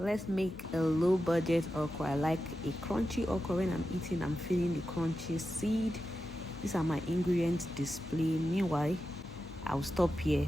Let's make a low budget okra. I like a crunchy okra. When I'm eating, I'm feeling the crunchy seed. These are my ingredients display. Meanwhile, I'll stop here.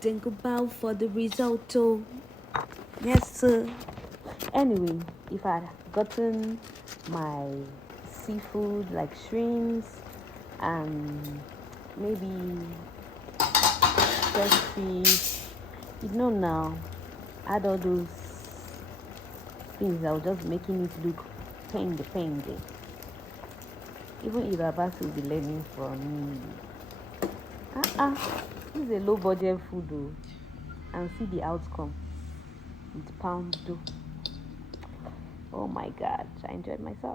Think about for the risotto. Yes, sir. Anyway, if I had gotten my seafood like shrimps and maybe fresh fish, now, add all those things that were just making it look penge. Even if Abbas will be learning from me. This is a low budget food though, and see the outcome with pound dough. Oh my god, I enjoyed myself.